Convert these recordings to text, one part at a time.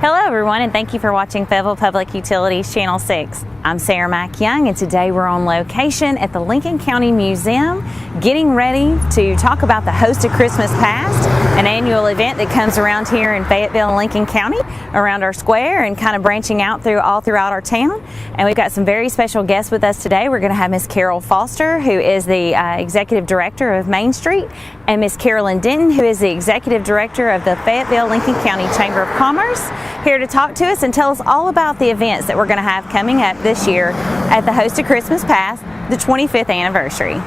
Hello everyone, and thank you for watching Fayetteville Public Utilities Channel 6. I'm Sarah Mack Young, and today we're on location at the Lincoln County Museum getting ready to talk about the Hosted Christmas Past, an annual event that comes around here in Fayetteville and Lincoln County around our square and kind of branching out all throughout our town. And we've got some very special guests with us today. We're going to have Miss Carol Foster, who is the Executive Director of Main Street, and Miss Carolyn Denton, who is the Executive Director of the Fayetteville Lincoln County Chamber of Commerce, here to talk to us and tell us all about the events that we're going to have coming up this year at the Hosted Christmas Past, the 25th anniversary.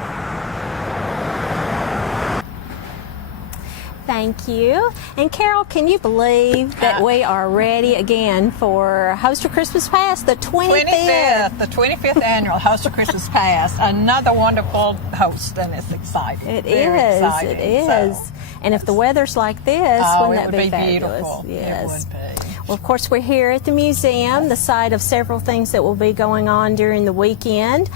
Thank you. And Carol, can you believe that we are ready again for Hosted Christmas Past, the 25th? The 25th annual Hosted Christmas Past. Another wonderful host, and it's exciting. It is. So, and if the weather's like this, wouldn't that be fabulous? Beautiful. Yes. It would be. Well, of course, we're here at the museum, the site of several things that will be going on during the weekend,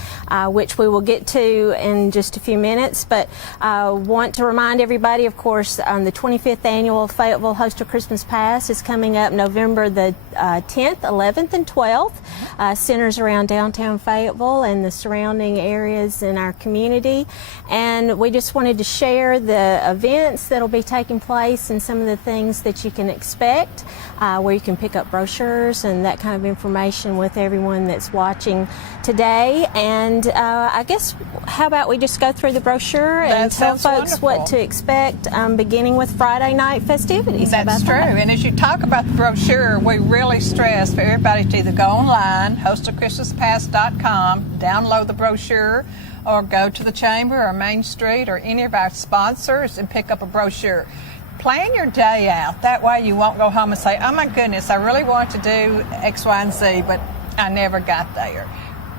which we will get to in just a few minutes. But I want to remind everybody, of course, the 25th annual Fayetteville Hosted Christmas Past is coming up November the 10th, 11th, and 12th. Centers around downtown Fayetteville and the surrounding areas in our community. And we just wanted to share the events that will be taking place and some of the things that you can expect, where you can pick up brochures and that kind of information with everyone that's watching today. And I guess, how about we just go through the brochure and tell folks wonderful. What to expect, beginning with Friday night festivities. That's true. And as you talk about the brochure, we really stress for everybody to either go online, hostedchristmaspass.com, download the brochure, or go to the Chamber or Main Street or any of our sponsors and pick up a brochure. Plan your day out. That way you won't go home and say, oh my goodness, I really want to do X, Y, and Z, but I never got there.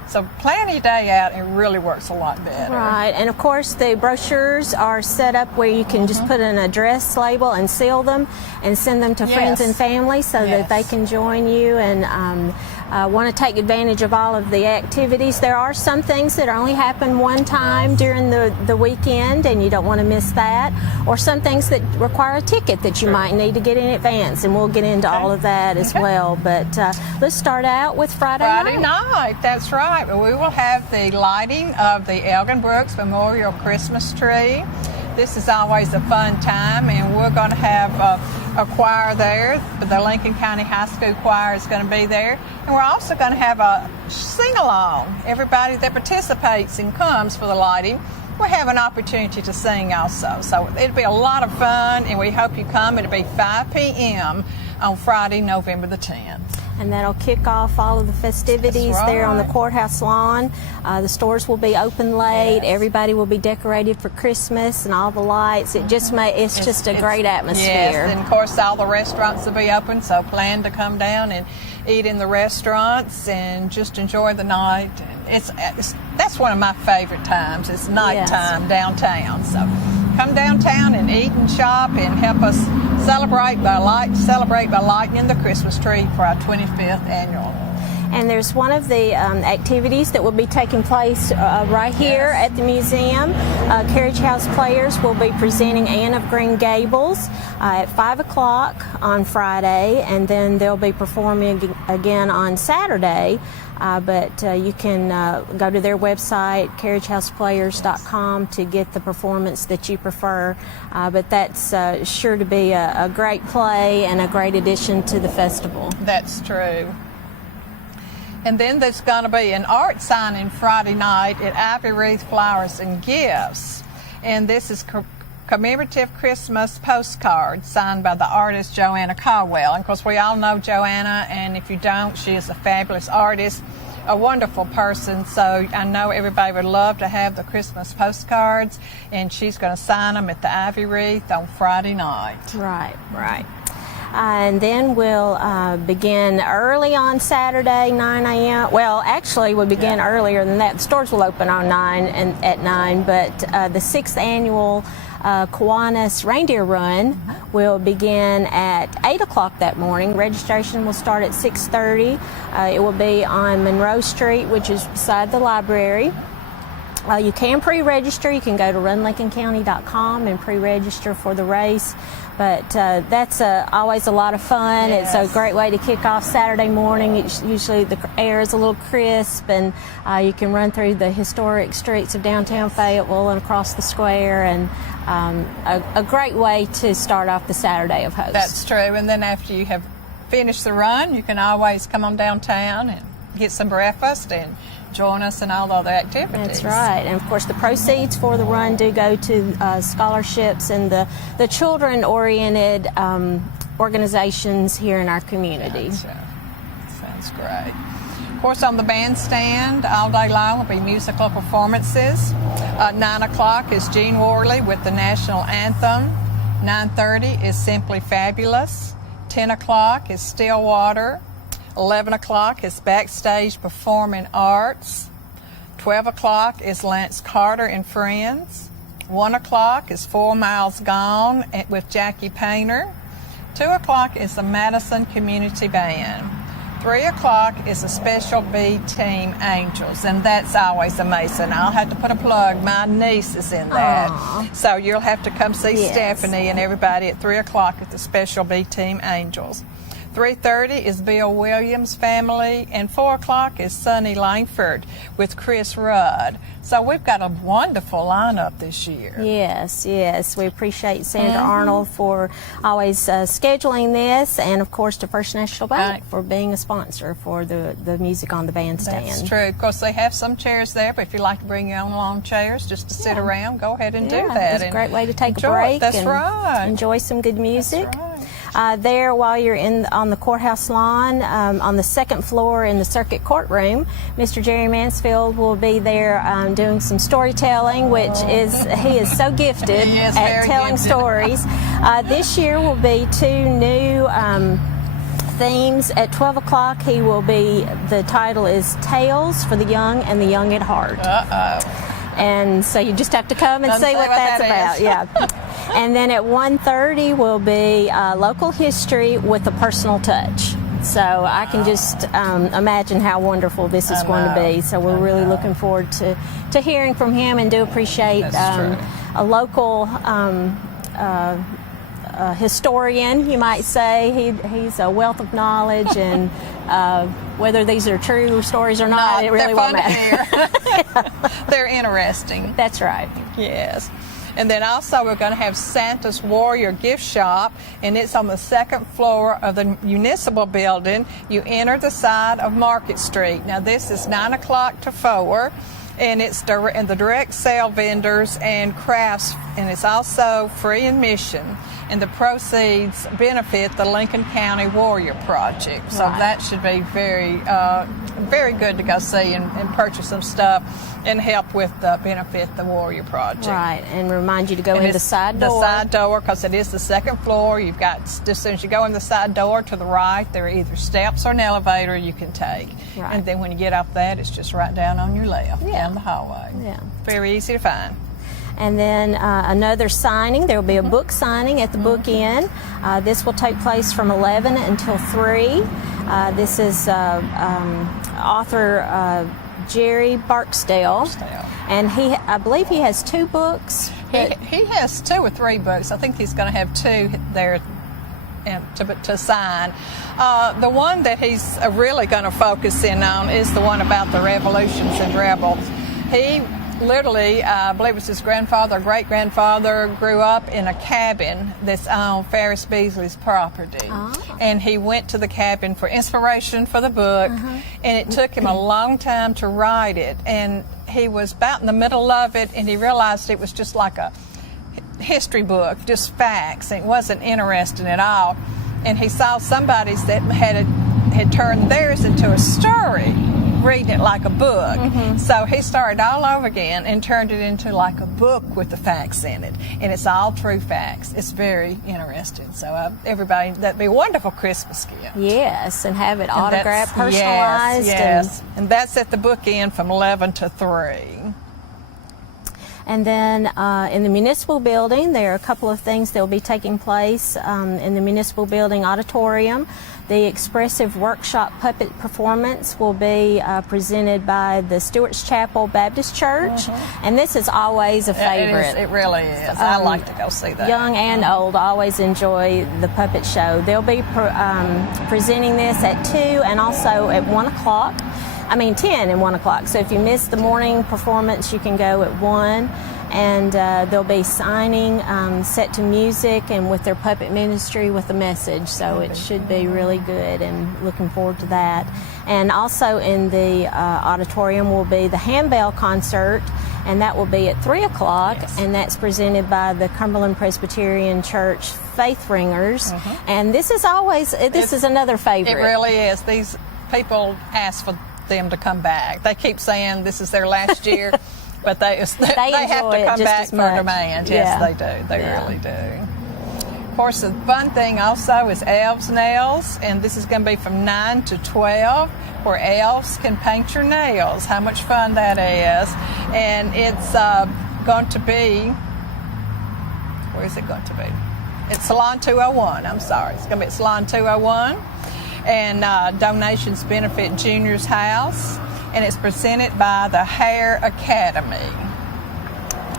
So plan your day out, and it really works a lot better. Right, and of course the brochures are set up where you can just put an address label and seal them and send them to friends and family so that they can join you and want to take advantage of all of the activities. There are some things that only happen one time during the weekend, and you don't want to miss that, or some things that require a ticket that you might need to get in advance, and we'll get into all of that as well. But let's start out with Friday night. That's right. We will have the lighting of the Elgin Brooks Memorial Christmas tree. This is always a fun time, and we're going to have a choir there. The Lincoln County High School choir is going to be there. And we're also going to have a sing-along. Everybody that participates and comes for the lighting will have an opportunity to sing also. So it'll be a lot of fun, and we hope you come. It'll be 5 p.m. on Friday, November the 10th. And that'll kick off all of the festivities there on the courthouse lawn. The stores will be open late. Everybody will be decorated for Christmas and all the lights. It's just a great atmosphere. Yes, and of course all the restaurants will be open, so plan to come down and eat in the restaurants and just enjoy the night. That's one of my favorite times. It's nighttime downtown. So come downtown and eat and shop and help us celebrate by lighting the Christmas tree for our 25th annual. And there's one of the activities that will be taking place right here at the museum. Carriage House Players will be presenting Anne of Green Gables at 5 o'clock on Friday, and then they'll be performing again on Saturday. But you can go to their website, carriagehouseplayers.com, to get the performance that you prefer. But that's sure to be a great play and a great addition to the festival. That's true. And then there's going to be an art signing Friday night at Ivy Wreath Flowers and Gifts. And this is commemorative Christmas postcard signed by the artist Joanna Caldwell. And of course, we all know Joanna, and if you don't, she is a fabulous artist, a wonderful person. So I know everybody would love to have the Christmas postcards, and she's going to sign them at the Ivy Wreath on Friday night. Right. And then we'll begin early on Saturday, 9 a.m. Well, actually, we'll begin earlier than that. The stores will open on at 9, but the 6th annual Kiwanis Reindeer Run will begin at 8 o'clock that morning. Registration will start at 6:30. It will be on Monroe Street, which is beside the library. You can pre-register. You can go to runlincolncounty.com and pre-register for the race. But that's always a lot of fun. Yes. It's a great way to kick off Saturday morning. Usually the air is a little crisp, and you can run through the historic streets of downtown Fayetteville and across the square, and a great way to start off the Saturday of Host. That's true. And then after you have finished the run, you can always come on downtown and get some breakfast and join us in all the other activities. That's right. And of course the proceeds for the run do go to scholarships and the children-oriented organizations here in our community. Sounds great. Of course, on the bandstand all day long will be musical performances. 9 o'clock is Gene Worley with the national anthem. 9:30 is Simply Fabulous. 10 o'clock is Stillwater. 11 o'clock is Backstage Performing Arts. 12 o'clock is Lance Carter and Friends. 1 o'clock is 4 Miles Gone with Jackie Painter. 2 o'clock is the Madison Community Band. 3 o'clock is the Special B Team Angels, and that's always amazing. I'll have to put a plug. My niece is in that. Aww. So you'll have to come see Yes. Stephanie and everybody at 3 o'clock at the Special B Team Angels. 3:30 is Bill Williams' family, and 4 o'clock is Sonny Langford with Chris Rudd. So we've got a wonderful lineup this year. Yes, yes. We appreciate Sandra Arnold for always scheduling this, and of course to First National Bank Right. for being a sponsor for the music on the bandstand. That's true. Of course, they have some chairs there, but if you like to bring your own lawn chairs just to sit around, go ahead and do that. It's a and great way to take a enjoy break it. That's and right. enjoy some good music. That's right. There, while you're on the courthouse lawn, on the second floor in the circuit courtroom, Mr. Jerry Mansfield will be there doing some storytelling, which he is so gifted He is at very telling gifted. stories. This year will be 2 new themes. At 12 o'clock, the title is Tales for the Young and the Young at Heart. And so you just have to come and see what that's about. Yeah. And then at 1:30 will be local history with a personal touch. So I can just imagine how wonderful this is going to be. So we're really looking forward to hearing from him, and do appreciate a local historian, you might say. He's a wealth of knowledge, and whether these are true stories or not, it really won't matter. They're interesting. That's right. Yes. And then also we're going to have Santos Warrior Gift Shop, and it's on the second floor of the municipal building. You enter the side of Market Street. Now this is 9 o'clock to 4, and it's the direct sale vendors and crafts, and it's also free admission. And the proceeds benefit the Lincoln County Warrior Project. So that should be very, very good to go see and purchase some stuff and help with benefit the Warrior Project. Right, and remind you to go in the side door. The side door, because it is the second floor. You've got, as soon as you go in the side door to the right, there are either steps or an elevator you can take. Right. And then when you get off that, it's just right down on your left, down the hallway. Yeah. Very easy to find. And then another signing. There will be a book signing at the Book Inn. This will take place from 11 until 3. This is author Gerry Barksdale. And I believe he has 2 books. He has 2 or 3 books. I think he's going to have 2 there to sign. The one that he's really going to focus in on is the one about the revolutions and rebels. He literally, I believe it was his grandfather or great-grandfather, grew up in a cabin that's on Ferris Beasley's property. And he went to the cabin for inspiration for the book, and it took him a long time to write it. And he was about in the middle of it, and he realized it was just like a history book, just facts. It wasn't interesting at all. And he saw somebody's that had turned theirs into a story, reading it like a book. So he started all over again and turned it into like a book with the facts in it. And it's all true facts. It's very interesting. So everybody, that'd be a wonderful Christmas gift. Yes, and have it autographed, personalized. Yes. And that's at the Book Inn from 11 to 3. And then in the municipal building, there are a couple of things that will be taking place in the municipal building auditorium. The Expressive workshop puppet performance will be presented by the Stewart's Chapel Baptist Church, and this is always a favorite. It really is. I like to go see that. Young and old always enjoy the puppet show. They'll be presenting this at 2 and also at 1 o'clock. 10 and 1 o'clock. So if you miss the morning performance, you can go at 1. And they'll be signing set to music and with their puppet ministry with a message. So it should be really good, and looking forward to that. And also in the auditorium will be the handbell concert, and that will be at 3 o'clock. Yes. And that's presented by the Cumberland Presbyterian Church Faith Ringers. And this is another favorite. It really is. These people ask for them to come back. They keep saying this is their last year. But they have to come back for demand. Yes, they do. They really do. Of course, the fun thing also is Elves Nails, and this is going to be from 9 to 12, where elves can paint your nails. How much fun that is. And it's going to be, where is it going to be? It's Salon 201, I'm sorry. It's going to be at Salon 201. And donations benefit Junior's House. And it's presented by the Hair Academy.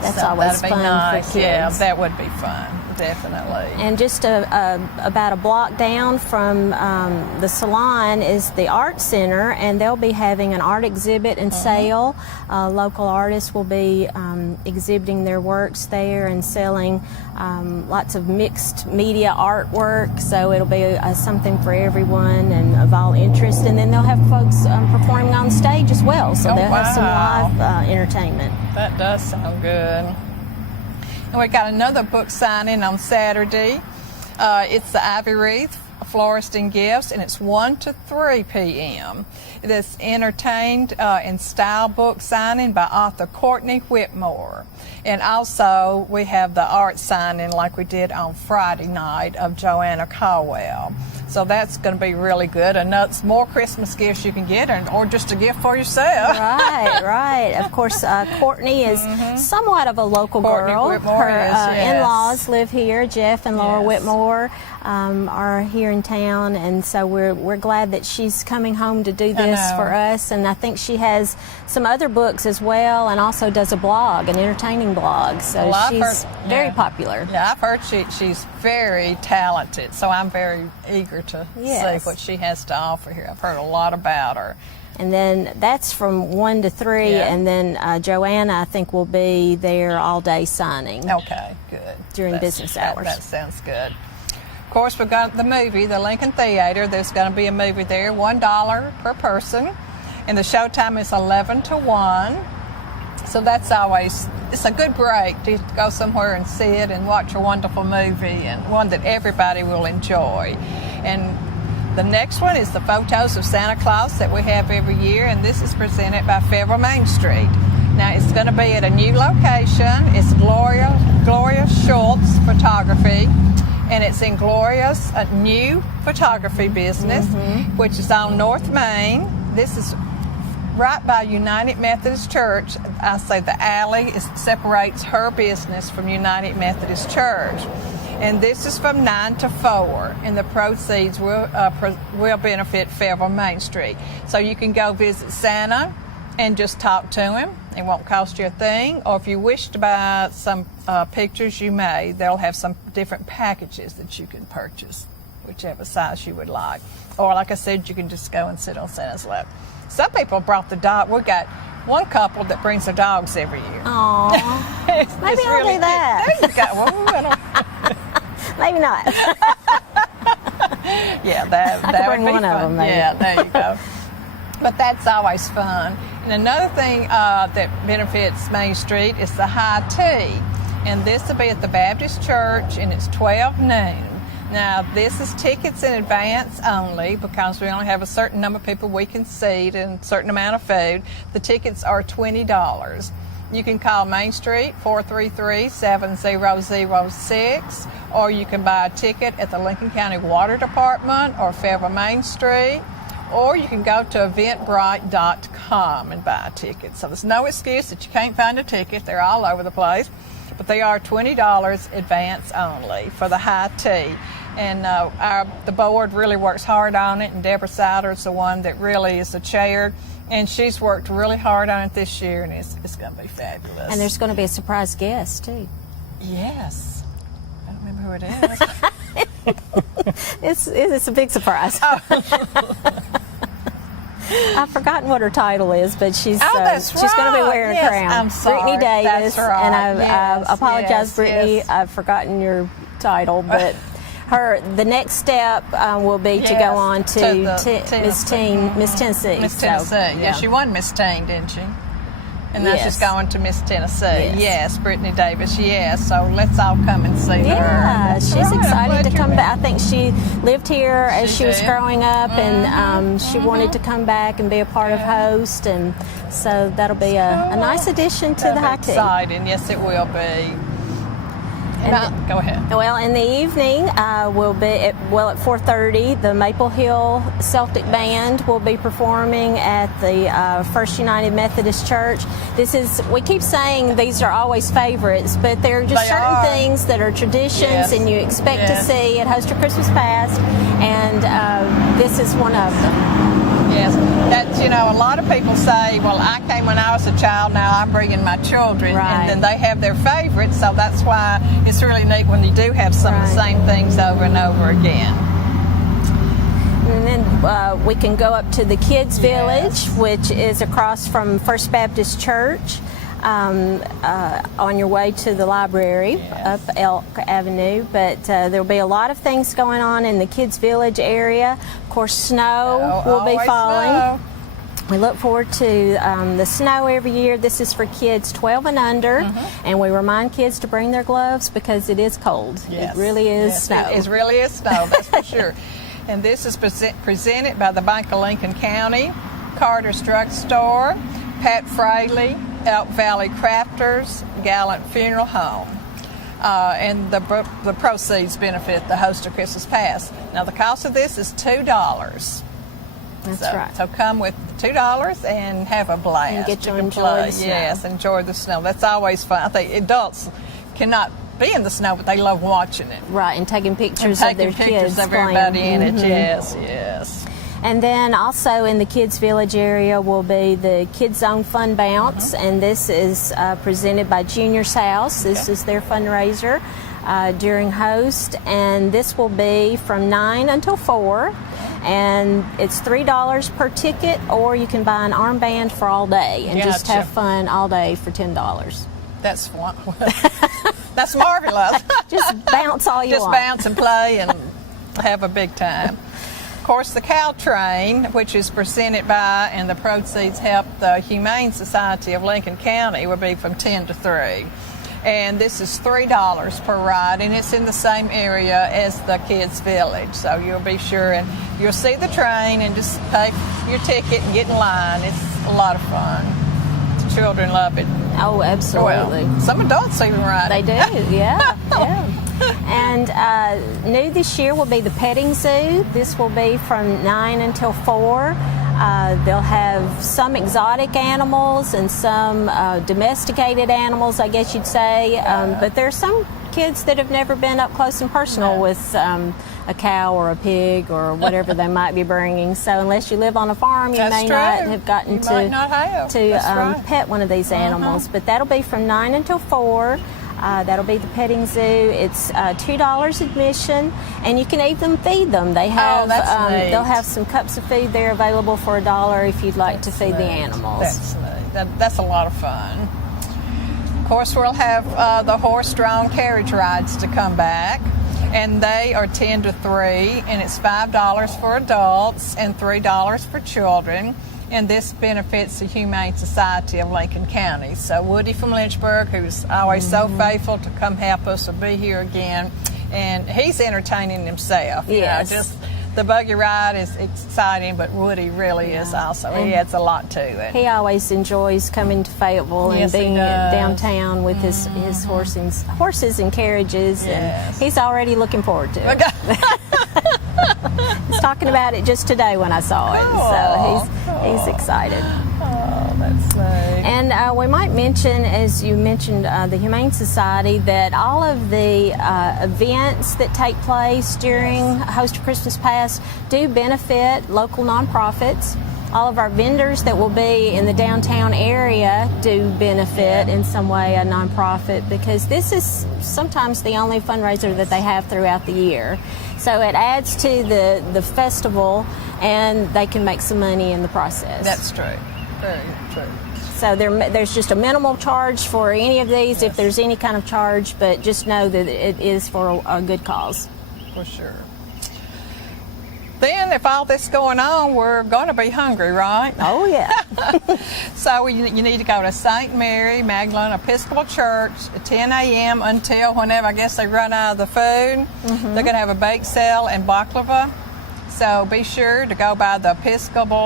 That's always that'd be fun nice. for kids. Yeah, that would be fun, definitely. And just about a block down from the salon is the Art Center, and they'll be having an art exhibit and sale. Local artists will be exhibiting their works there and selling lots of mixed media artwork. So it'll be something for everyone and of all interest. And then they'll have folks performing on stage as well. So they'll have some live entertainment. That does sound good. And we got another book signing on Saturday. It's the Ivy Wreath, Florist and Gifts, and it's 1 to 3 p.m. It is entertained in style book signing by author Courtney Whitmore. And also we have the art signing like we did on Friday night of Joanna Caldwell. So that's going to be really good. And that's more Christmas gifts you can get, or just a gift for yourself. Right. Of course, Courtney is somewhat of a local girl. Her in-laws live here. Jeff and Laura Whitmore are here in town, and so we're glad that she's coming home to do this for us. And I think she has some other books as well, and also does a blog, an entertaining blog. So she's very popular. Yeah, I've heard she's very talented, so I'm very eager to see what she has to offer here. I've heard a lot about her. And then that's from 1 to 3, and then Joanna, I think, will be there all day signing. Okay, good. During business hours. That sounds good. Of course, we've got the movie, the Lincoln Theater. There's going to be a movie there, $1 per person. And the showtime is 11 to 1. So that's always, it's a good break to go somewhere and see it and watch a wonderful movie, and one that everybody will enjoy. And the next one is the Photos of Santa Claus that we have every year, and this is presented by Federal Main Street. Now, it's going to be at a new location. It's Gloria Schultz Photography, and it's in Gloria's new photography business, which is on North Main. This is right by United Methodist Church. I say the alley separates her business from United Methodist Church. And this is from 9 to 4, and the proceeds will benefit Fayetteville Main Street. So you can go visit Santa and just talk to him. It won't cost you a thing. Or if you wish to buy some pictures, you may. They'll have some different packages that you can purchase, whichever size you would like. Or like I said, you can just go and sit on Santa's lap. Some people brought the dog. We got one couple that brings their dogs every year. Aww. Maybe I'll do that. There you go. Well, maybe not. Yeah, that I could would bring be one fun. of them, maybe. Yeah, there you go. But that's always fun. And another thing that benefits Main Street is the high tea. And this will be at the Baptist Church, and it's 12 noon. Now, this is tickets in advance only because we only have a certain number of people we can seat and a certain amount of food. The tickets are $20. You can call Main Street 433-7006, or you can buy a ticket at the Lincoln County Water Department or Fayetteville Main Street, or you can go to eventbrite.com and buy a ticket. So there's no excuse that you can't find a ticket. They're all over the place. But they are $20 advance only for the high tea. And the board really works hard on it, and Deborah Souter's the one that really is the chair, and she's worked really hard on it this year, and it's going to be fabulous. And there's going to be a surprise guest, too. Yes. I don't remember who it is. It's a big surprise. Oh. I've forgotten what her title is, but she's that's she's going to be wearing yes, a crown. I'm sorry. Brittany Davis, That's right. and I apologize, yes, Brittany. yes. I've forgotten your title, but the next step will be to go on to Miss Tennessee. Miss Tennessee. Yeah, she won Miss Teen, didn't she? And now she's going to Miss Tennessee. Yes, Brittany Davis. Yes, so let's all come and see her. Yeah, That's she's right, excited to come back. I think she lived here as she was growing up, and she wanted to come back and be a part of Host, and so that'll be a nice addition to the high tea. Exciting, yes, it will be. Go ahead. Well, in the evening, we'll be at 4:30. The Maple Hill Celtic Band will be performing at the First United Methodist Church. We keep saying these are always favorites, but there are just certain things that are traditions and you expect to see at Host or Christmas Past, and this is one of them. Yes, that's, a lot of people say, well, I came when I was a child, now I'm bringing my children, and then they have their favorites, so that's why it's really neat when you do have some of the same things over and over again. And then we can go up to the Kids Village, which is across from First Baptist Church. On your way to the library up Elk Avenue, but there'll be a lot of things going on in the Kids Village area. Of course, snow will be falling. We look forward to the snow every year. This is for kids 12 and under, and we remind kids to bring their gloves because it is cold. Yes. It really is snow. It really is snow, that's for sure. And this is presented by the Bank of Lincoln County, Carter's Drug Store, Pat Fraley, Elk Valley Crafters, Gallant Funeral Home. And the proceeds benefit the Host of Christmas Past. Now, the cost of this is $2. That's right. So come with $2 and have a blast. And get to You can enjoy play. the snow. Yes, enjoy the snow. That's always fun. I think adults cannot be in the snow, but they love watching it. Right, and taking pictures And of their taking pictures kids of everybody playing. in it. Yes, yes. And then also in the Kids Village area will be the Kids Zone Fun Bounce, and this is presented by Junior's House. This is their fundraiser during Host, and this will be from 9 until 4, and it's $3 per ticket, or you can buy an armband for all day and just have fun all day for $10. That's fun. That's marvelous. Just bounce all you want. Just bounce and play and have a big time. Of course, the Cow Train, which is presented by and the proceeds help the Humane Society of Lincoln County, will be from 10 to 3. And this is $3 per ride, and it's in the same area as the Kids Village. So you'll be sure, and you'll see the train and just pay your ticket and get in line. It's a lot of fun. The children love it. Oh, absolutely. Well, some adults even ride They it. do, yeah. And new this year will be the petting zoo. This will be from 9 until 4. They'll have some exotic animals and some domesticated animals, I guess you'd say. But there's some kids that have never been up close and personal with a cow or a pig or whatever they might be bringing. So unless you live on a farm, you may not have gotten to pet one of these animals. But that'll be from 9 until 4. That'll be the petting zoo. It's $2 admission, and you can even feed them. They have they'll have some cups of food there available for $1 if you'd like to feed the animals. That's neat. That's a lot of fun. Of course, we'll have the horse-drawn carriage rides to come back, and they are 10 to 3, and it's $5 for adults and $3 for children. And this benefits the Humane Society of Lincoln County. So Woody from Lynchburg, who's always so faithful to come help us, will be here again. And he's entertaining himself. Yes. Just the buggy ride is exciting, but Woody really is also. He adds a lot to it. He always enjoys coming to Fayetteville and being downtown with his horses and carriages. And he's already looking forward to it. He's talking about it just today when I saw him, so he's excited. Oh, that's nice. And we might mention, as you mentioned, the Humane Society, that all of the events that take place during Host a Christmas Past do benefit local nonprofits. All of our vendors that will be in the downtown area do benefit in some way a nonprofit, because this is sometimes the only fundraiser that they have throughout the year. So it adds to the festival, and they can make some money in the process. That's true. Very true. So there's just a minimal charge for any of these, if there's any kind of charge, but just know that it is for a good cause. For sure. Then, if all this going on, we're going to be hungry, right? Oh, yeah. So you need to go to St. Mary Magdalene Episcopal Church at 10 a.m. until whenever, I guess, they run out of the food. They're going to have a bake sale and baklava. So be sure to go by the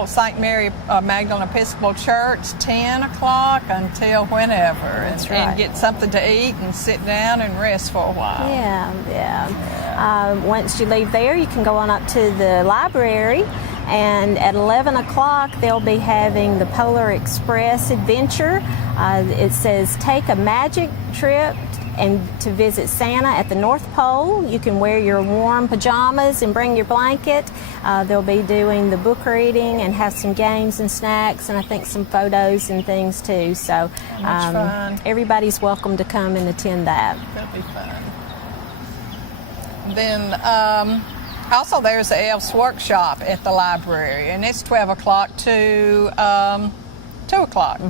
St. Mary Magdalene Episcopal Church 10 o'clock until whenever. That's right. And get something to eat and sit down and rest for a while. Once you leave there, you can go on up to the library, and at 11 o'clock they'll be having the Polar Express adventure. It says, take a magic trip and to visit Santa at the North Pole. You can wear your warm pajamas and bring your blanket. They'll be doing the book reading and have some games and snacks, and I think some photos and things too. So everybody's welcome to come and attend that. That'll be fun. Then also there's the Elves Workshop at the library, and it's 12 o'clock to 2 o'clock.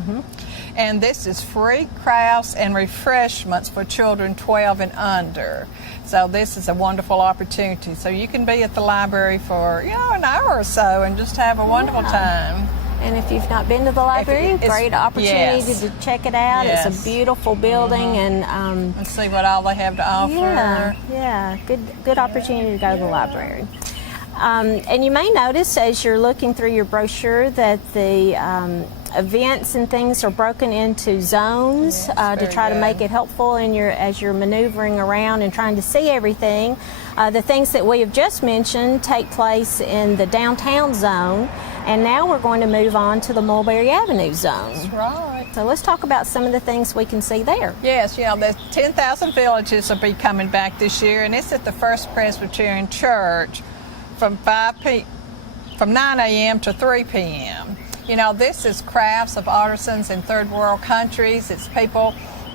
And this is free crafts and refreshments for children 12 and under. So this is a wonderful opportunity. So you can be at the library for, an hour or so and just have a wonderful time. And if you've not been to the library, great opportunity to check it out. Yes. It's a beautiful building, and see what all they have to offer. Good opportunity to go to the library. And you may notice as you're looking through your brochure that the events and things are broken into zones to try to make it helpful as you're maneuvering around and trying to see everything. The things that we have just mentioned take place in the downtown zone, and now we're going to move on to the Mulberry Avenue zone. That's right. So let's talk about some of the things we can see there. Yes, the 10,000 villages will be coming back this year, and it's at the First Presbyterian Church from 9 a.m. to 3 p.m. This is crafts of artisans in third world countries. It's people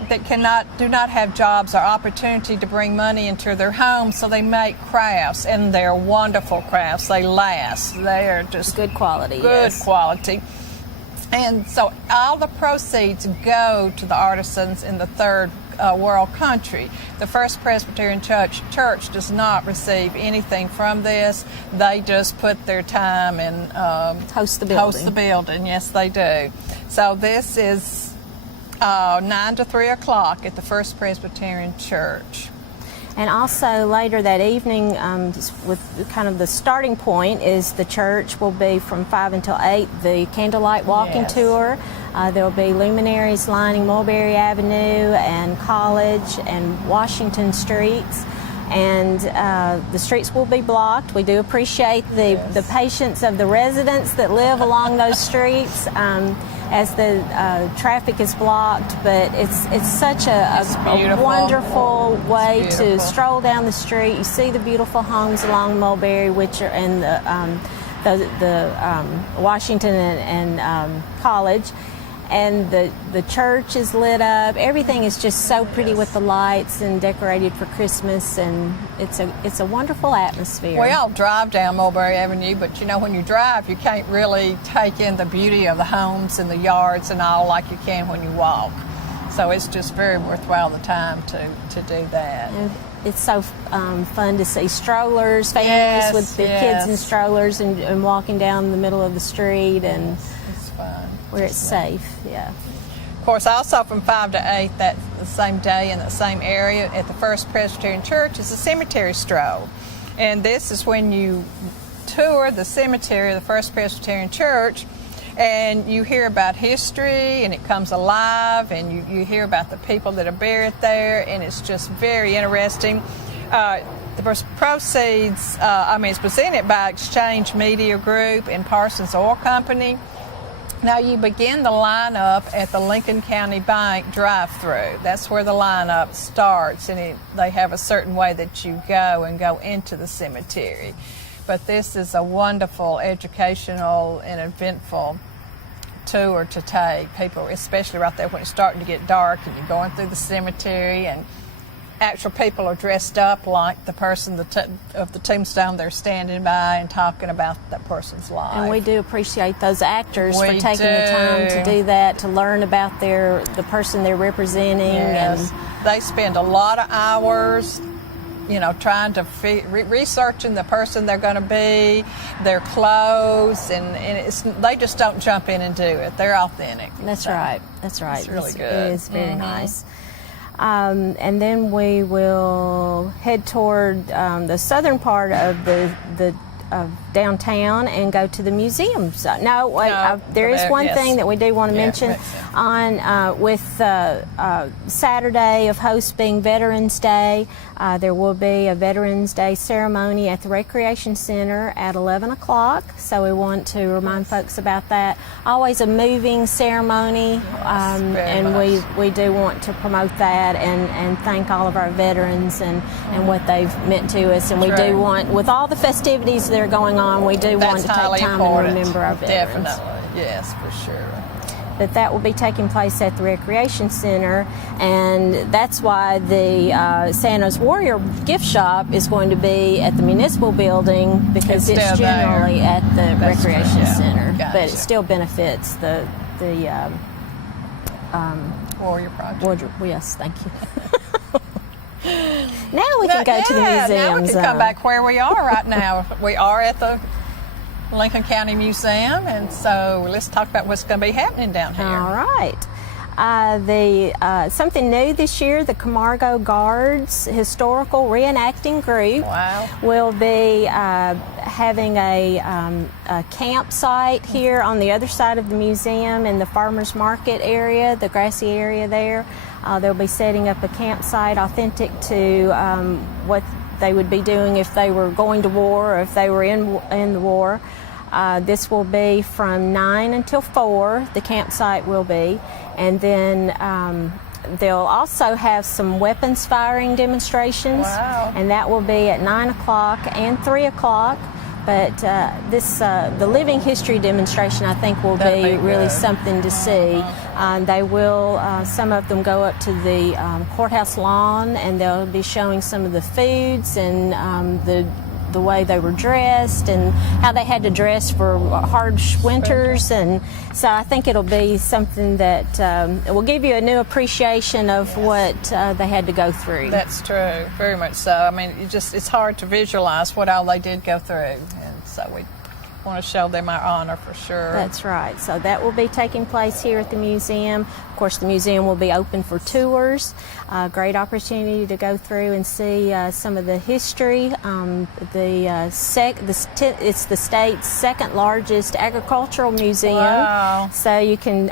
that do not have jobs or opportunity to bring money into their homes, so they make crafts, and they're wonderful crafts. They last. They are just good quality. Good quality. And so all the proceeds go to the artisans in the third world country. The First Presbyterian Church does not receive anything from this. They just put their time and host the building. Yes, they do. So this is 9 to 3 o'clock at the First Presbyterian Church. And also later that evening, with kind of the starting point is the church will be from 5 until 8, the candlelight walking tour. There will be luminaries lining Mulberry Avenue and College and Washington streets. And the streets will be blocked. We do appreciate the patience of the residents that live along those streets as the traffic is blocked, but it's such a wonderful way to stroll down the street. You see the beautiful homes along Mulberry, which are in the Washington and College. And the church is lit up. Everything is just so pretty with the lights and decorated for Christmas, and it's a wonderful atmosphere. We all drive down Mulberry Avenue, but when you drive, you can't really take in the beauty of the homes and the yards and all like you can when you walk. So it's just very worthwhile the time to do that. And it's so fun to see strollers, families with the kids in strollers and walking down the middle of the street, and it's fun. Where it's safe, Of course, also from 5 to 8 that the same day in the same area at the First Presbyterian Church is the cemetery stroll. And this is when you tour the cemetery of the First Presbyterian Church, and you hear about history, and it comes alive, and you hear about the people that are buried there, and it's just very interesting. The proceeds, it's presented by Exchange Media Group and Parsons Oil Company. Now you begin the lineup at the Lincoln County Bank drive-through. That's where the lineup starts, and they have a certain way that you go into the cemetery. But this is a wonderful educational and eventful tour to take people, especially right there when it's starting to get dark and you're going through the cemetery, and actual people are dressed up like the person of the tombstone they're standing by and talking about that person's life. And we do appreciate those actors for taking the time to do that, to learn about the person they're representing. Yes. And they spend a lot of hours, trying to researching the person they're going to be, their clothes, and they just don't jump in and do it. They're authentic. That's right. That's right. It's really good. It is very nice. And then we will head toward the southern part of the downtown and go to the museums. No, wait, there is one thing that we do want to mention on with Saturday of hosts being Veterans Day. There will be a Veterans Day ceremony at the Recreation Center at 11 o'clock, so we want to remind folks about that. Always a moving ceremony, and we do want to promote that and thank all of our veterans and what they've meant to us. And we do want, with all the festivities that are going on, we do want to take time and remember our veterans. Definitely, yes, for sure. But that will be taking place at the Recreation Center, and that's why the Santos Warrior gift shop is going to be at the Municipal Building, because it's generally at the Recreation Center. But it still benefits the Warrior Project. Yes, thank you. Now we can go to the museums. Now we can come back where we are right now. We are at the Lincoln County Museum, and so let's talk about what's going to be happening down here. All right. Something new this year, the Camargo Guards Historical Reenacting Group will be having a campsite here on the other side of the museum in the farmers market area, the grassy area there. They'll be setting up a campsite authentic to what they would be doing if they were going to war or if they were in the war. This will be from 9 until 4, the campsite will be. And then they'll also have some weapons firing demonstrations. And that will be at 9 o'clock and 3 o'clock. But the living history demonstration, I think, will be really something to see. They will, some of them go up to the courthouse lawn, and they'll be showing some of the foods and the way they were dressed and how they had to dress for harsh winters. And so I think it'll be something that will give you a new appreciation of what they had to go through. That's true, very much so. I mean, it's hard to visualize what all they did go through, and so we want to show them our honor for sure. That's right. So that will be taking place here at the museum. Of course, the museum will be open for tours. Great opportunity to go through and see some of the history. It's the state's second largest agricultural museum. So you can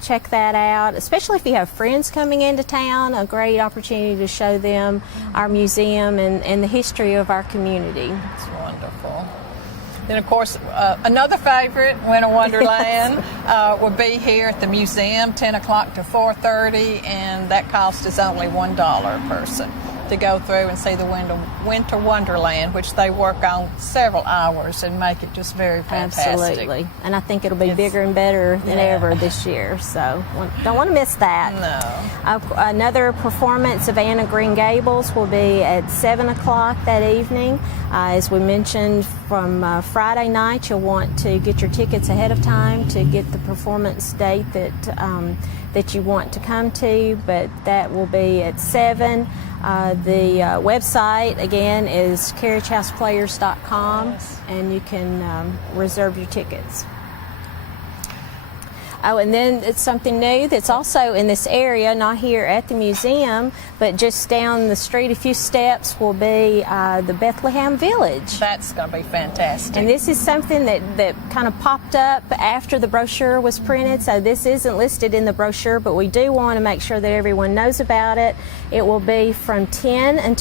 check that out, especially if you have friends coming into town. A great opportunity to show them our museum and the history of our community. It's wonderful. Then, of course, another favorite, Winter Wonderland, will be here at the museum, 10 o'clock to 4:30, and that cost is only $1 a person to go through and see the Winter Wonderland, which they work on several hours and make it just very fantastic. Absolutely. And I think it'll be bigger and better than ever this year, so don't want to miss that. No. Another performance of Anne of Green Gables will be at 7 o'clock that evening. As we mentioned, from Friday night, you'll want to get your tickets ahead of time to get the performance date that you want to come to, but that will be at 7. The website, again, is carriagehouseplayers.com, and you can reserve your tickets. Oh, and then it's something new that's also in this area, not here at the museum, but just down the street a few steps will be the Bethlehem Village. That's going to be fantastic. And this is something that kind of popped up after the brochure was printed, so this isn't listed in the brochure, but we do want to make sure that everyone knows about it. It will be from 10 a.m.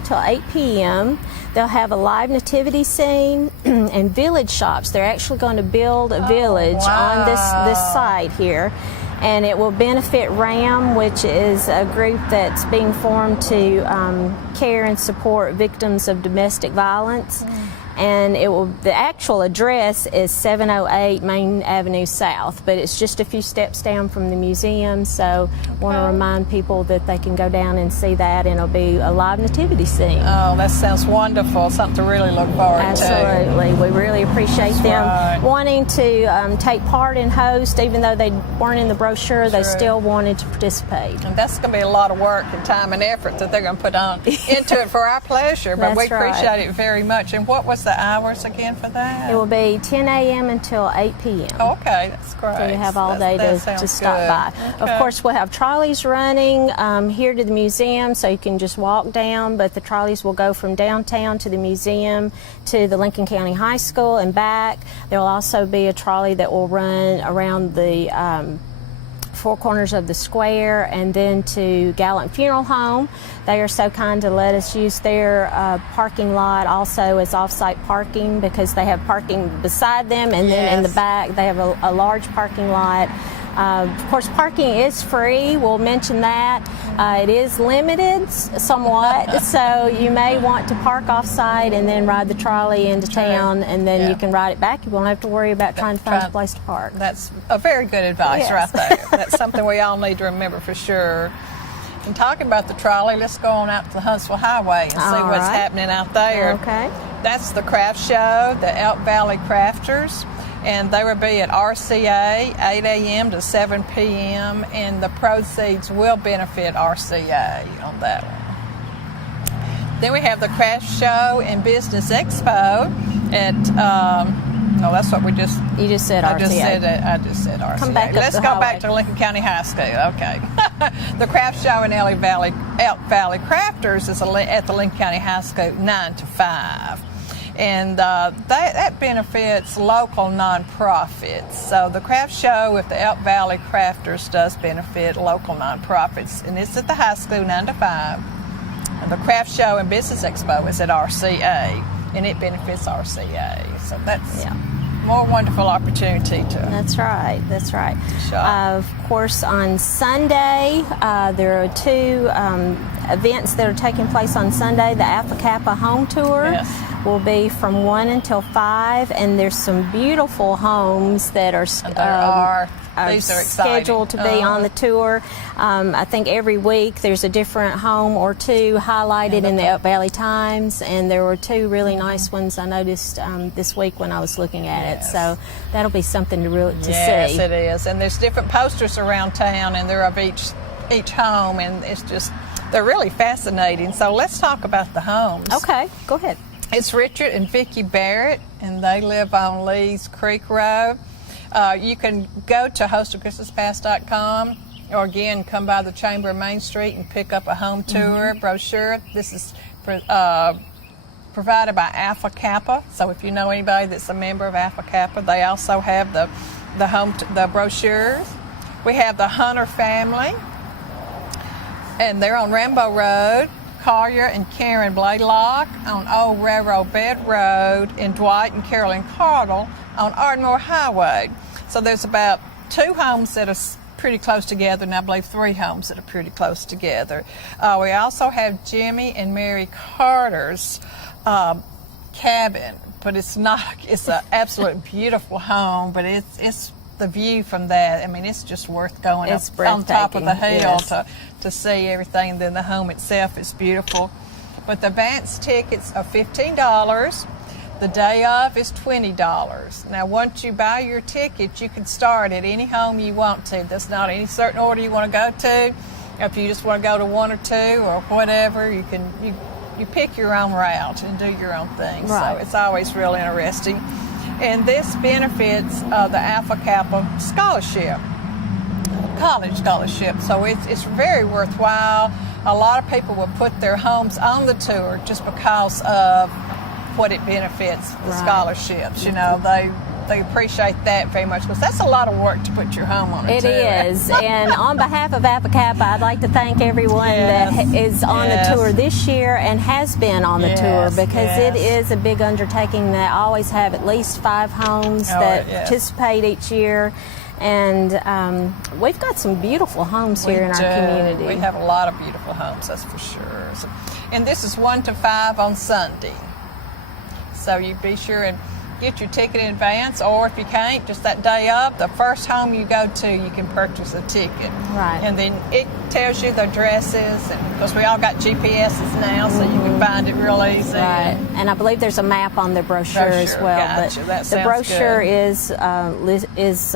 till 8 p.m. They'll have a live nativity scene and village shops. They're actually going to build a village on this site here. And it will benefit RAM, which is a group that's being formed to care and support victims of domestic violence. And the actual address is 708 Main Avenue South, but it's just a few steps down from the museum, so want to remind people that they can go down and see that, and it'll be a live nativity scene. Oh, that sounds wonderful. Something to really look forward to. Absolutely. We really appreciate them wanting to take part and host, even though they weren't in the brochure, they still wanted to participate. And that's going to be a lot of work and time and effort that they're going to put on into it for our pleasure, but we appreciate it very much. And what was the hours again for that? It will be 10 a.m. until 8 p.m. Oh, okay, that's great. So you have all day to stop by. Okay. Of course, we'll have trolleys running here to the museum, so you can just walk down, but the trolleys will go from downtown to the museum to the Lincoln County High School and back. There will also be a trolley that will run around the four corners of the square and then to Gallant Funeral Home. They are so kind to let us use their parking lot also as off-site parking, because they have parking beside them, and then in the back they have a large parking lot. Of course, parking is free. We'll mention that. It is limited somewhat, so you may want to park off-site and then ride the trolley into town, and then you can ride it back. You won't have to worry about trying to find a place to park. That's a very good advice right there. That's something we all need to remember for sure. And talking about the trolley, let's go on out to the Huntsville Highway and see what's happening out there. Okay. That's the craft show, the Elk Valley Crafters. And they will be at RCA, 8 a.m. to 7 p.m., and the proceeds will benefit RCA on that one. Then we have the Craft Show and Business Expo at, no, that's what we just... You just said RCA. I just said RCA. Come back Let's go back to Lincoln County High School. Okay. The Craft Show and Elk Valley Crafters is at the Lincoln County High School, 9 to 5. And that benefits local nonprofits. So the craft show with the Elk Valley Crafters does benefit local nonprofits, and it's at the high school 9 to 5. And the craft show and business expo is at RCA, and it benefits RCA. So that's more wonderful opportunity to. That's right. That's right. Shop. Of course, on Sunday there are two events that are taking place on Sunday. The Alpha Kappa Home Tour will be from 1 until 5, and there's some beautiful homes that are scheduled to be on the tour. I think every week there's a different home or two highlighted in the Elk Valley Times, and there were two really nice ones I noticed this week when I was looking at it. So that'll be something to see. Yes, it is. And there's different posters around town, and they're of each home, and it's just, they're really fascinating. So let's talk about the homes. Okay, go ahead. It's Richard and Vickie Barrett, and they live on Lee's Creek Road. You can go to hostofchristmaspass.com, or again, come by the Chamber of Main Street and pick up a home tour brochure. This is provided by Alpha Kappa. So if you know anybody that's a member of Alpha Kappa, they also have the brochures. We have the Hunter family, and they're on Rambo Road. Collier and Karen Blaylock on Old Railroad Bed Road, and Dwight and Carolyn Cardle on Ardmore Highway. So there's about 2 homes that are pretty close together, and I believe 3 homes that are pretty close together. We also have Jimmy and Mary Carter's cabin, but it's an absolute beautiful home, but it's the view from that, I mean, it's just worth going up on top of the hill to see everything. And then the home itself is beautiful. But the advance tickets are $15. The day of is $20. Now, once you buy your ticket, you can start at any home you want to. There's not any certain order you want to go to. If you just want to go to 1 or 2 or whatever, you pick your own route and do your own thing. Right. So it's always real interesting. And this benefits the Alpha Kappa scholarship, college scholarship. So it's very worthwhile. A lot of people will put their homes on the tour just because of what it benefits the scholarships. You know, they appreciate that very much, because that's a lot of work to put your home on it. It is. And on behalf of Alpha Kappa, I'd like to thank everyone that is on the tour this year and has been on the tour, because it is a big undertaking. They always have at least 5 homes that participate each year. And we've got some beautiful homes here in our community. We have a lot of beautiful homes, that's for sure. So, and this is 1 to 5 on Sunday. So you be sure and get your ticket in advance, or if you can't, just that day of, the first home you go to, you can purchase a ticket. Right. And then it tells you the addresses, and because we all got GPSs now, so you can find it real easy. Right. And I believe there's a map on the brochure as well. Gotcha. But That the brochure good. is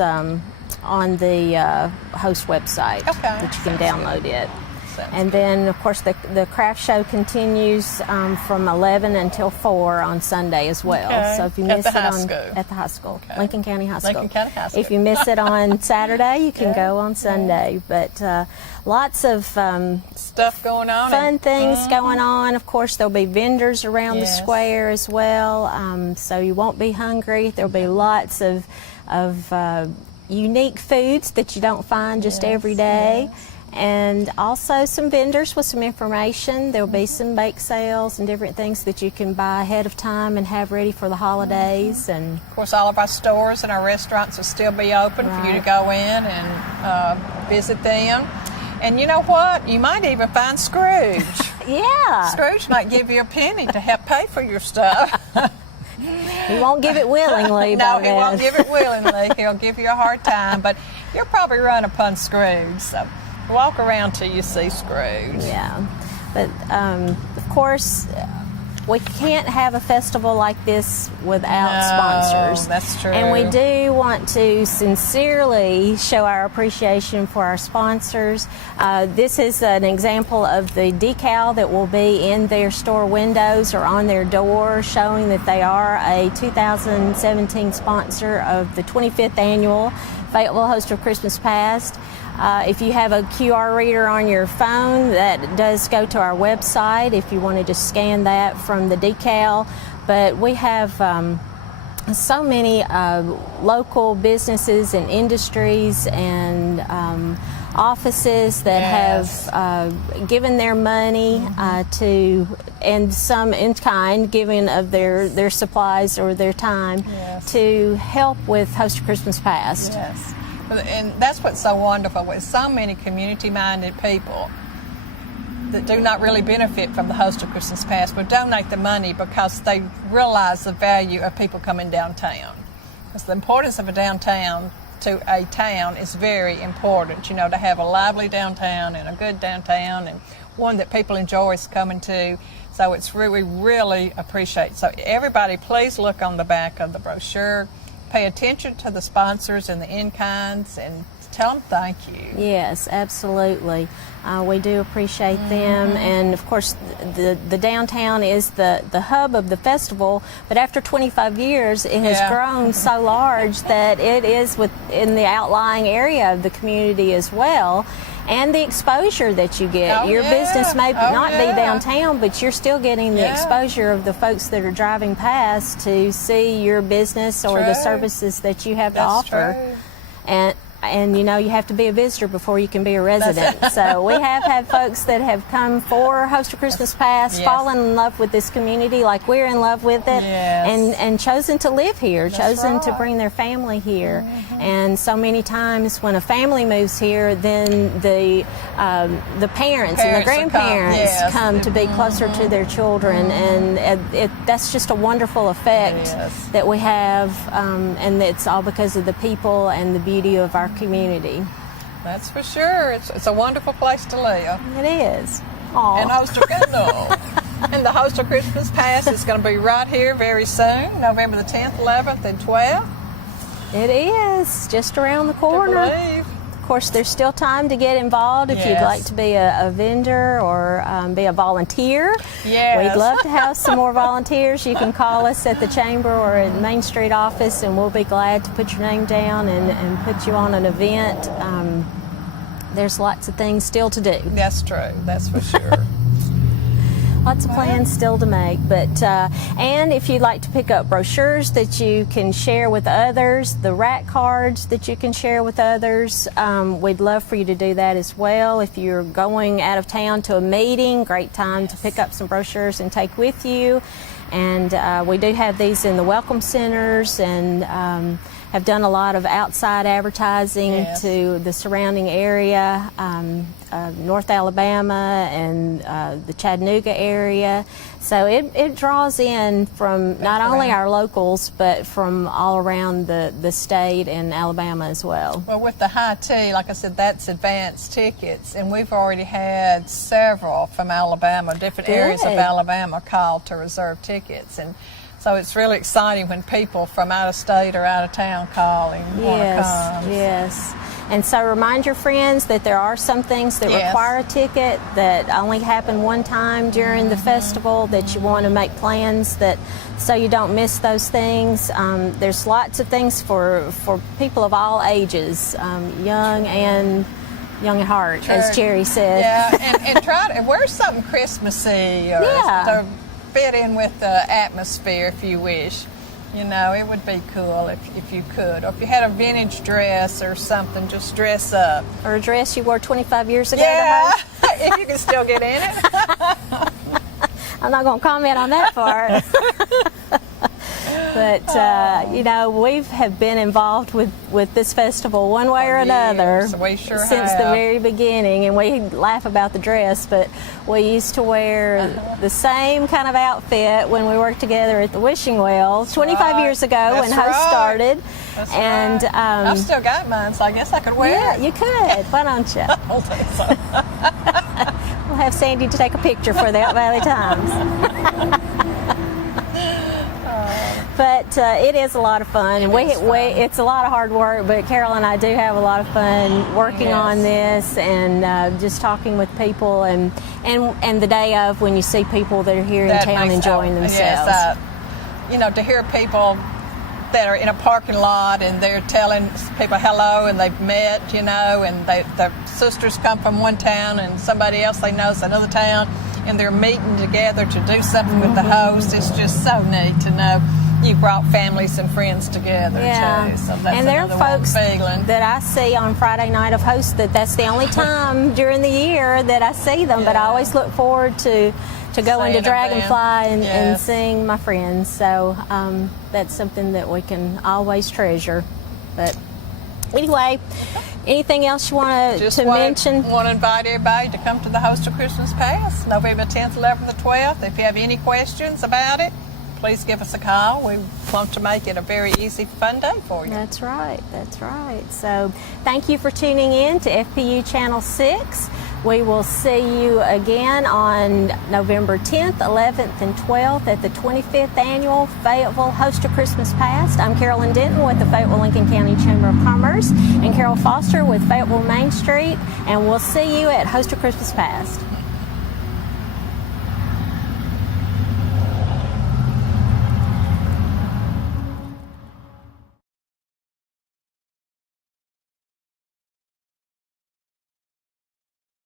on the host website that you can download it. And then, of course, the craft show continues from 11 until 4 on Sunday as well. Okay. So if you miss at the high school, Lincoln County High School. Lincoln County High School. If you miss it on Saturday, you can go on Sunday. But lots of stuff going on, fun things going on. Of course, there'll be vendors around the square as well, so you won't be hungry. There'll be lots of unique foods that you don't find just every day. And also some vendors with some information. There'll be some bake sales and different things that you can buy ahead of time and have ready for the holidays. And of course, all of our stores and our restaurants will still be open for you to go in and visit them. And you know what? You might even find Scrooge. Scrooge might give you a penny to help pay for your stuff. He won't give it willingly. No, he won't give it willingly. He'll give you a hard time, but you'll probably run upon Scrooge. So walk around till you see Scrooge. Yeah, but of course, we can't have a festival like this without sponsors. That's true. And we do want to sincerely show our appreciation for our sponsors. This is an example of the decal that will be in their store windows or on their door, showing that they are a 2017 sponsor of the 25th annual Fayetteville Host of Christmas Past. If you have a QR reader on your phone, that does go to our website if you want to just scan that from the decal. But we have so many local businesses and industries and offices that have given their money to, and some in kind, giving of their supplies or their time to help with Host of Christmas Past. Yes. And that's what's so wonderful with so many community-minded people that do not really benefit from the Host of Christmas Past, but donate the money because they realize the value of people coming downtown. Because the importance of a downtown to a town is very important, you know, to have a lively downtown and a good downtown and one that people enjoy coming to. So it's really, really appreciate. So everybody, please look on the back of the brochure. Pay attention to the sponsors and the in-kinds and tell them thank you. Yes, absolutely. We do appreciate them. And of course, the downtown is the hub of the festival, but after 25 years, it has grown so large that it is within the outlying area of the community as well. And the exposure that you get. Your business may not be downtown, but you're still getting the exposure of the folks that are driving past to see your business or the services that you have to offer. And you know, you have to be a visitor before you can be a resident. So we have had folks that have come for Host of Christmas Past, fallen in love with this community like we're in love with it, and chosen to live here, chosen to bring their family here. And so many times when a family moves here, then the parents and the grandparents come to be closer to their children, and that's just a wonderful effect that we have, and it's all because of the people and the beauty of our community. That's for sure. It's a wonderful place to live. It is. And the Host of Christmas Past is going to be right here very soon, November the 10th, 11th, and 12th. It is just around the corner. Of course, there's still time to get involved if you'd like to be a vendor or be a volunteer. We'd love to have some more volunteers. You can call us at the Chamber or at the Main Street office, and we'll be glad to put your name down and put you on an event. There's lots of things still to do. That's true. That's for sure. lots of plans still to make. But and if you'd like to pick up brochures that you can share with others, the rack cards that you can share with others, we'd love for you to do that as well. If you're going out of town to a meeting, great time to pick up some brochures and take with you. And we do have these in the welcome centers, and have done a lot of outside advertising to the surrounding area, North Alabama and the Chattanooga area. So it draws in from not only our locals, but from all around the state and Alabama as well. Well, with the high tea, like I said, that's advanced tickets, and we've already had several from Alabama, different areas of Alabama, called to reserve tickets. And so it's really exciting when people from out of state or out of town call and want to come. Yes. And so remind your friends that there are some things that require a ticket that only happen one time during the festival, that you want to make plans so you don't miss those things. There's lots of things for people of all ages, young at heart, as Gerry said. Yeah, and try to wear something Christmassy or to fit in with the atmosphere if you wish. You know, it would be cool if you could. Or if you had a vintage dress or something, just dress up. Or a dress you wore 25 years ago. Yeah, if you can still get in it. I'm not going to comment on that part. But, you know, we have been involved with this festival one way or another since the very beginning. And we laugh about the dress, but we used to wear the same kind of outfit when we worked together at the Wishing Well 25 years ago when Host started. That's and I've still got mine, so I guess I could wear it. Yeah, you could. Why don't you? I think so. We'll have Sandy to take a picture for the Out Valley Times. But it is a lot of fun, and it's a lot of hard work, but Carol and I do have a lot of fun working on this and just talking with people, and the day of when you see people that are here in town enjoying themselves. Yes, you know, to hear people that are in a parking lot and they're telling people hello and they've met, you know, and their sisters come from one town and somebody else they know is another town, and they're meeting together to do something with the host. It's just so neat to know you brought families and friends together too. So that's and there are folks that I see on Friday night of Host that's the only time during the year that I see them. But I always look forward to going to Dragonfly and seeing my friends. So that's something that we can always treasure. But anyway, anything else you want to mention? Want to invite everybody to come to the Host of Christmas Past, November 10th, 11th, and 12th. If you have any questions about it, please give us a call. We want to make it a very easy, fun day for you. That's right. That's right. So thank you for tuning in to FPU Channel 6. We will see you again on November 10th, 11th, and 12th at the 25th Annual Fayetteville Host of Christmas Past. I'm Carolyn Denton with the Fayetteville-Lincoln County Chamber of Commerce, and Carol Foster with Fayetteville Main Street, and we'll see you at Host of Christmas Past.